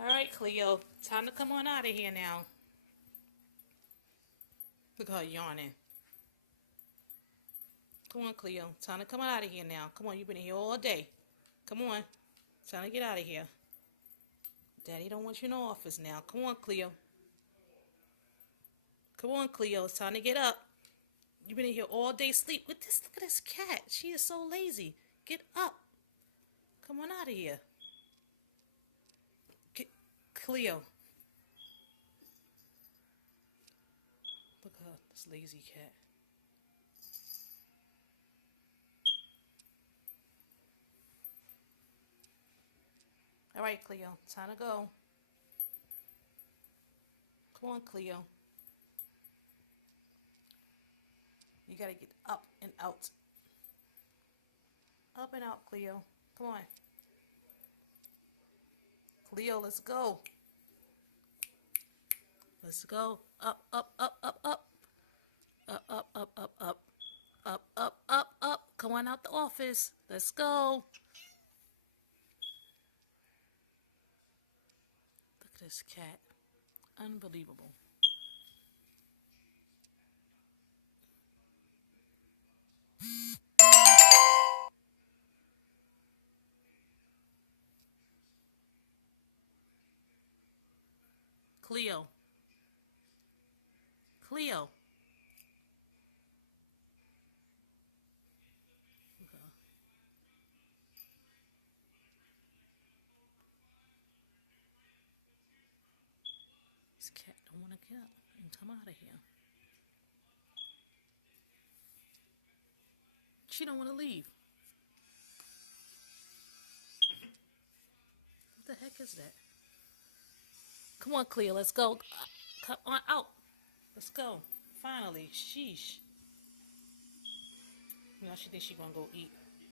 All right, Cleo. Time to come on out of here now. Look at her yawning. Come on, Cleo. Time to come out of here now. Come on, you've been here all day. Come on. Time to get out of here. Daddy don't want you in the office now. Come on, Cleo. Come on, Cleo. It's time to get up. You've been in here all day sleep. Look at this cat. She is so lazy. Get up. Come on out of here. Get, Cleo. Look at her, this lazy cat. All right, Cleo. Time to go. Come on, Cleo. You gotta get up and out. Up and out, Cleo. Come on. Cleo, let's go. Let's go. Up, up, up, up, up. Up, up, up, up, up. Up, up, up, up. Come on out the office. Let's go. Look at this cat. Unbelievable. Cleo. Cleo. This cat don't want to get up and come out of here. She don't want to leave. What the heck is that? Come on, Cleo, let's go. Come on out. Let's go. Finally. Sheesh. Now she thinks she's going to go eat.